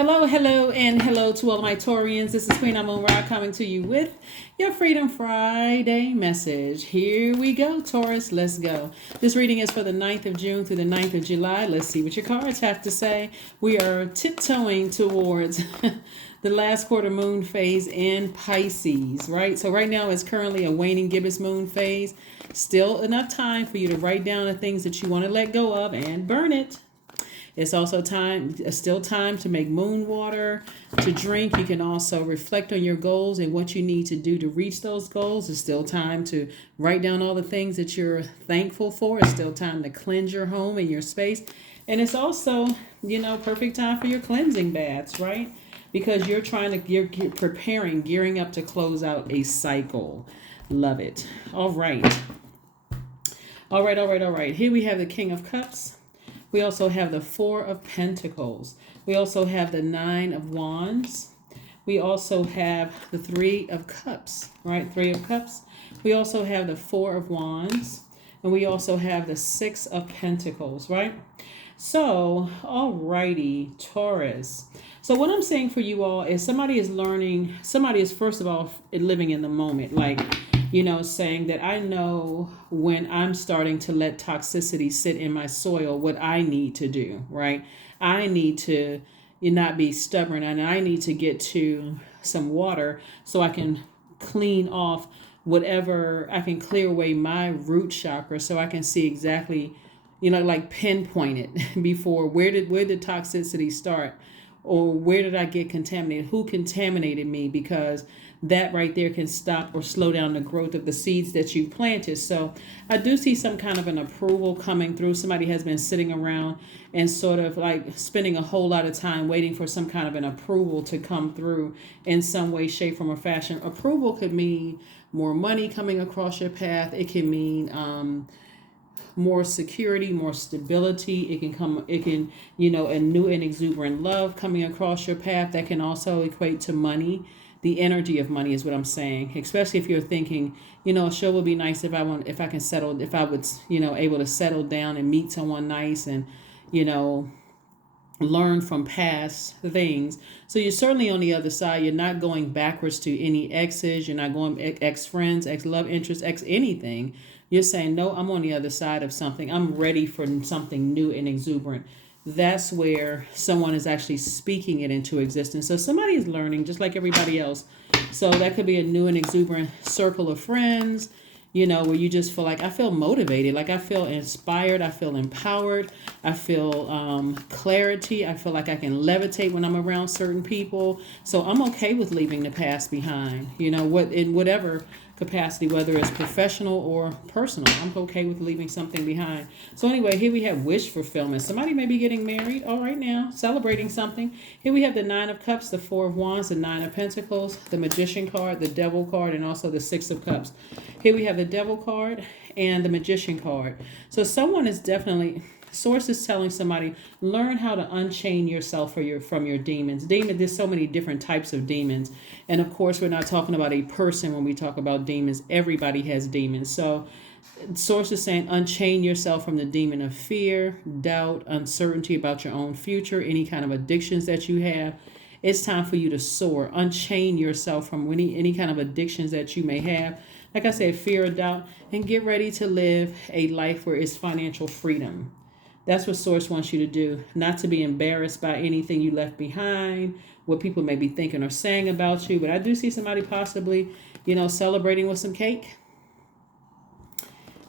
Hello, hello, and hello to all of my Taurians. This is Queen Amun Ra coming to you with your Freedom Friday message. Here we go, Taurus. Let's go. This reading is for the 9th of June through the 9th of July. Let's see what your cards have to say. We are tiptoeing towards the last quarter moon phase in Pisces, right? So right now it's currently a waning gibbous moon phase. Still enough time for you to write down the things that you want to let go of and burn it. It's also still time to make moon water to drink. You can also reflect on your goals and what you need to do to reach those goals. It's still time to write down all the things that you're thankful for. It's still time to cleanse your home and your space. And it's also, perfect time for your cleansing baths, right? Because you're preparing, gearing up to close out a cycle. Love it. All right. All right. Here we have the King of Cups. We also have the Four of Pentacles. We also have the Nine of Wands. We also have the Three of Cups, right? Three of Cups. We also have the Four of Wands. And we also have the Six of Pentacles, right? So, alrighty, Taurus. So what I'm saying for you all is somebody is first of all living in the moment. Like, saying that I know when I'm starting to let toxicity sit in my soil, what I need to do, right? I need to not be stubborn, and I need to get to some water so I can clean off whatever, I can clear away my root chakra so I can see exactly, like pinpoint it before where did toxicity start, or where did I get contaminated? Who contaminated me? Because that right there can stop or slow down the growth of the seeds that you planted. So I do see some kind of an approval coming through. Somebody has been sitting around and sort of like spending a whole lot of time waiting for some kind of an approval to come through in some way, shape, form, or fashion. Approval could mean more money coming across your path. It can mean more security, more stability. It can, a new and exuberant love coming across your path. That can also equate to money. The energy of money is what I'm saying, especially if you're thinking, sure would be nice if I was, able to settle down and meet someone nice and, learn from past things. So you're certainly on the other side. You're not going backwards to any exes. You're not going ex-friends, ex-love interests, ex-anything. You're saying, no, I'm on the other side of something. I'm ready for something new and exuberant. That's where someone is actually speaking it into existence. So somebody is learning just like everybody else. So that could be a new and exuberant circle of friends, where you just feel like, I feel motivated, like I feel inspired, I feel empowered, I feel clarity, I feel like I can levitate when I'm around certain people. So I'm okay with leaving the past behind, in whatever capacity, whether it's professional or personal. I'm okay with leaving something behind. So anyway, here we have wish fulfillment. Somebody may be getting married all right now, celebrating something. Here we have the Nine of Cups, the Four of Wands, the Nine of Pentacles, the Magician card, the Devil card, and also the Six of Cups. Here we have the Devil card and the Magician card. So someone is definitely, Source is telling somebody, learn how to unchain yourself from your demons. There's so many different types of demons. And of course, we're not talking about a person when we talk about demons. Everybody has demons. So Source is saying, unchain yourself from the demon of fear, doubt, uncertainty about your own future, any kind of addictions that you have. It's time for you to soar. Unchain yourself from any kind of addictions that you may have. Like I said, fear or doubt, and get ready to live a life where it's financial freedom. That's what Source wants you to do. Not to be embarrassed by anything you left behind, what people may be thinking or saying about you. But I do see somebody possibly, celebrating with some cake.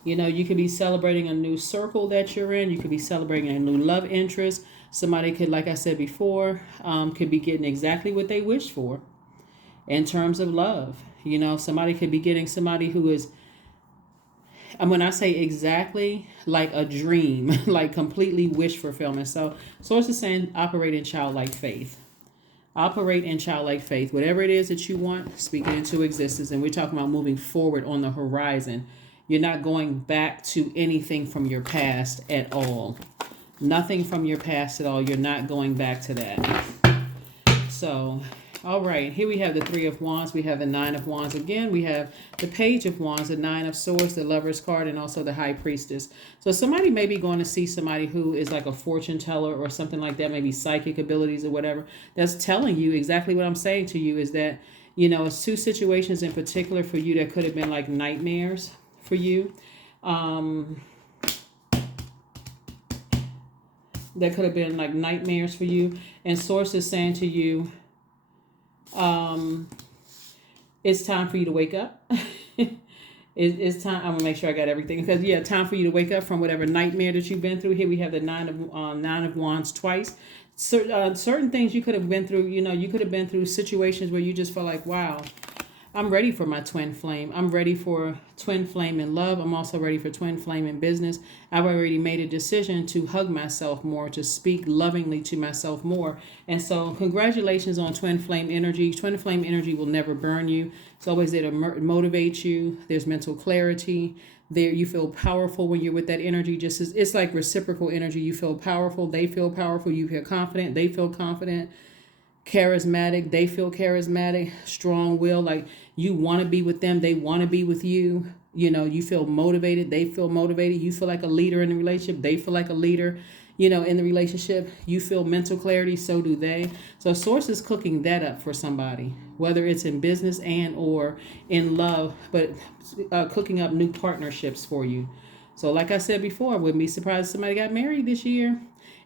You could be celebrating a new circle that you're in. You could be celebrating a new love interest. Somebody could, like I said before, could be getting exactly what they wish for in terms of love. Somebody could be getting somebody who is, and when I say exactly, like a dream, like completely wish fulfillment. So Source is saying, operate in childlike faith. Operate in childlike faith. Whatever it is that you want, speak it into existence. And we're talking about moving forward on the horizon. You're not going back to anything from your past at all. Nothing from your past at all. You're not going back to that. So All right, here we have the Three of Wands. We have the Nine of Wands. Again, we have the Page of Wands, the Nine of Swords, the Lover's card, and also the High Priestess. So somebody may be going to see somebody who is like a fortune teller or something like that, maybe psychic abilities or whatever, that's telling you exactly what I'm saying to you is that, it's two situations in particular for you that could have been like nightmares for you. That could have been like nightmares for you. And Source is saying to you, it's time for you to wake up. It's time. I'm gonna make sure I got everything because time for you to wake up from whatever nightmare that you've been through. Here we have the Nine of Wands twice. Certain things you could have been through. You could have been through situations where you just felt like, wow, I'm ready for my twin flame. I'm ready for twin flame in love. I'm also ready for twin flame in business. I've already made a decision to hug myself more, to speak lovingly to myself more. And so congratulations on twin flame energy. Twin flame energy will never burn you. It's always there to motivate you. There's mental clarity. There, you feel powerful when you're with that energy. It's like reciprocal energy. You feel powerful. They feel powerful. You feel confident. They feel confident. Charismatic, they feel charismatic, strong will, like you want to be with them, they want to be with you. You feel motivated, they feel motivated. You feel like a leader in the relationship, they feel like a leader, in the relationship. You feel mental clarity, so do they. So Source is cooking that up for somebody, whether it's in business and or in love, but cooking up new partnerships for you. So like I said before, I wouldn't be surprised if somebody got married this year.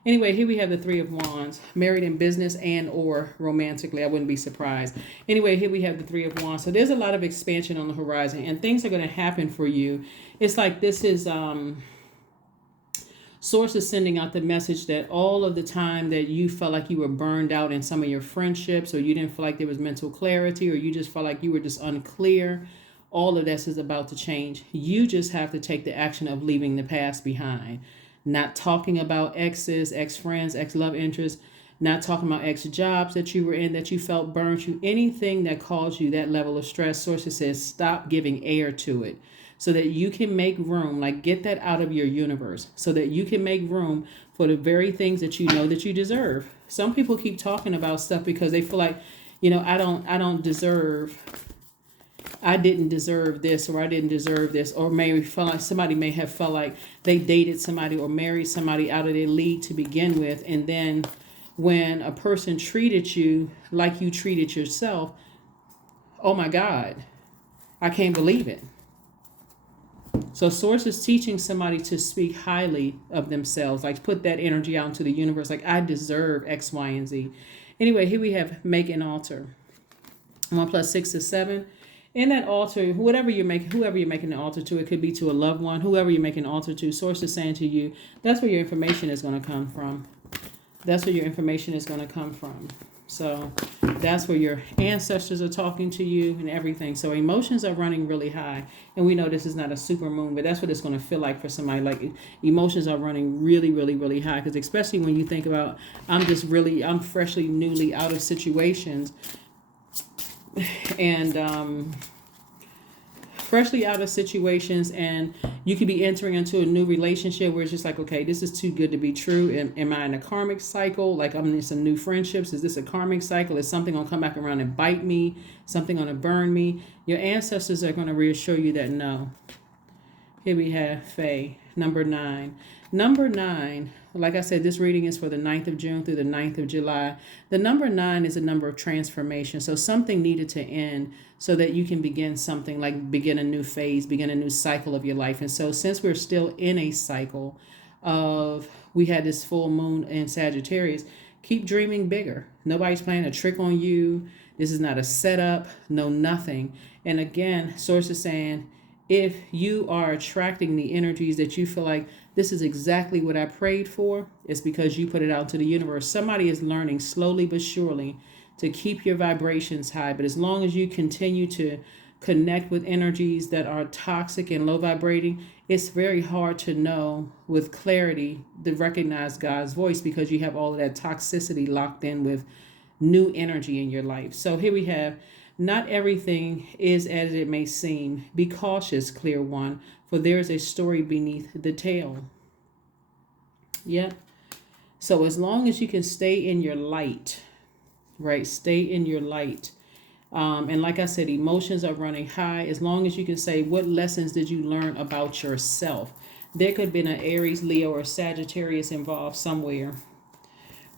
Anyway, here we have the Three of Wands, married in business and or romantically. I wouldn't be surprised. Anyway, here we have the Three of Wands. So there's a lot of expansion on the horizon and things are going to happen for you. It's like this is Source is sending out the message that all of the time that you felt like you were burned out in some of your friendships, or you didn't feel like there was mental clarity, or you just felt like you were just unclear, all of this is about to change. You just have to take the action of leaving the past behind. Not talking about exes, ex-friends, ex-love interests, not talking about ex-jobs that you were in that you felt burned you, anything that caused you that level of stress. Sources says stop giving air to it so that you can make room, like get that out of your universe so that you can make room for the very things that you know that you deserve. Some people keep talking about stuff because they feel like, I didn't deserve this, or I didn't deserve this, or maybe felt like somebody may have felt like they dated somebody or married somebody out of their league to begin with. And then when a person treated you like you treated yourself, oh my God, I can't believe it. So Source is teaching somebody to speak highly of themselves, like put that energy out into the universe, like I deserve X, Y, and Z. Anyway, here we have make an altar. 1 + 6 is 7. In that altar, whoever you're making the altar to, it could be to a loved one, whoever you're making an altar to, Source is saying to you, that's where your information is going to come from. That's where your information is going to come from. So that's where your ancestors are talking to you and everything. So emotions are running really high. And we know this is not a super moon, but that's what it's going to feel like for somebody. Like emotions are running really, really, really high. Because especially when you think about, I'm freshly, newly out of situations. And freshly out of situations, and you could be entering into a new relationship where it's just like, okay, this is too good to be true. Am I in a karmic cycle? Like I'm in some new friendships. Is this a karmic cycle? Is something going to come back around and bite me? Something going to burn me? Your ancestors are going to reassure you that no. Here we have Faye, number 9. Number 9, like I said, this reading is for the 9th of June through the 9th of July. The number 9 is a number of transformation. So something needed to end so that you can begin something, like begin a new phase, begin a new cycle of your life. And so since we're still in a cycle of, we had this full moon in Sagittarius, keep dreaming bigger. Nobody's playing a trick on you. This is not a setup, no nothing. And again, Source is saying, if you are attracting the energies that you feel like this is exactly what I prayed for, it's because you put it out to the universe. Somebody is learning slowly but surely to keep your vibrations high. But as long as you continue to connect with energies that are toxic and low vibrating, it's very hard to know with clarity to recognize God's voice because you have all of that toxicity locked in with new energy in your life. So here we have, not everything is as it may seem. Be cautious, clear one, for there is a story beneath the tale. Yep. So as long as you can stay in your light, right? Stay in your light. And like I said, emotions are running high. As long as you can say, what lessons did you learn about yourself? There could have been an Aries, Leo, or Sagittarius involved somewhere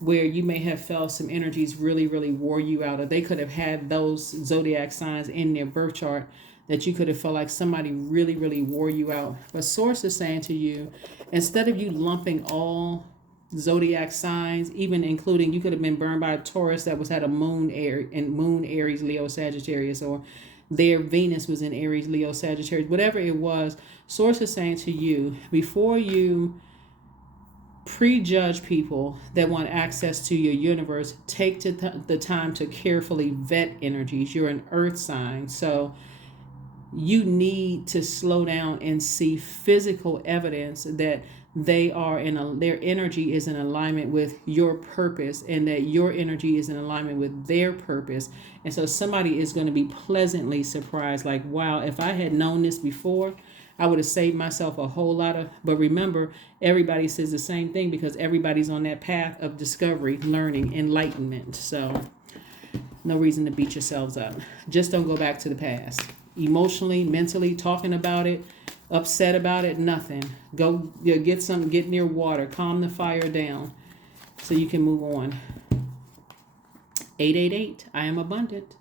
where you may have felt some energies really, really wore you out, or they could have had those zodiac signs in their birth chart that you could have felt like somebody really, really wore you out. But Source is saying to you, instead of you lumping all zodiac signs, even including you could have been burned by a Taurus that was had a moon Aries, Leo, Sagittarius, or their Venus was in Aries, Leo, Sagittarius, whatever it was. Source is saying to you, before you prejudge people that want access to your universe, take the time to carefully vet energies. You're an earth sign, so you need to slow down and see physical evidence that their energy is in alignment with your purpose, and that your energy is in alignment with their purpose. And so somebody is going to be pleasantly surprised, like, wow, if I had known this before, I would have saved myself a whole lot of. But remember, everybody says the same thing because everybody's on that path of discovery, learning, enlightenment. So no reason to beat yourselves up. Just don't go back to the past. Emotionally, mentally, talking about it, upset about it, nothing. Go get near water, calm the fire down so you can move on. 888, I am abundant.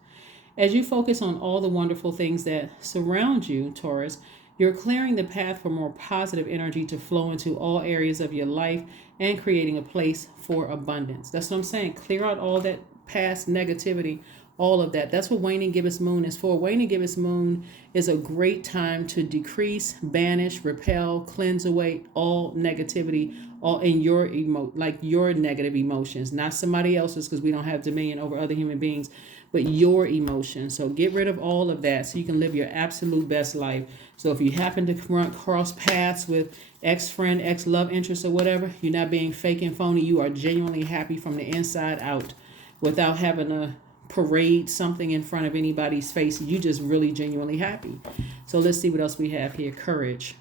As you focus on all the wonderful things that surround you, Taurus, you're clearing the path for more positive energy to flow into all areas of your life and creating a place for abundance. That's what I'm saying. Clear out all that past negativity, all of that. That's what waning gibbous moon is for. Waning gibbous moon is a great time to decrease, banish, repel, cleanse away all negativity, all in your your negative emotions, not somebody else's, because we don't have dominion over other human beings, but your emotions. So get rid of all of that so you can live your absolute best life. So if you happen to cross paths with ex-friend, ex-love interest, or whatever, you're not being fake and phony. You are genuinely happy from the inside out without having to parade something in front of anybody's face. You just really genuinely happy. So let's see what else we have here. Courage.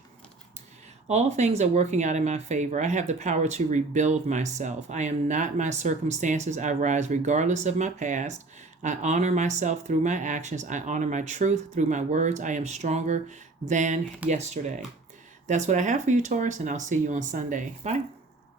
All things are working out in my favor. I have the power to rebuild myself. I am not my circumstances. I rise regardless of my past. I honor myself through my actions. I honor my truth through my words. I am stronger than yesterday. That's what I have for you, Taurus, and I'll see you on Sunday. Bye.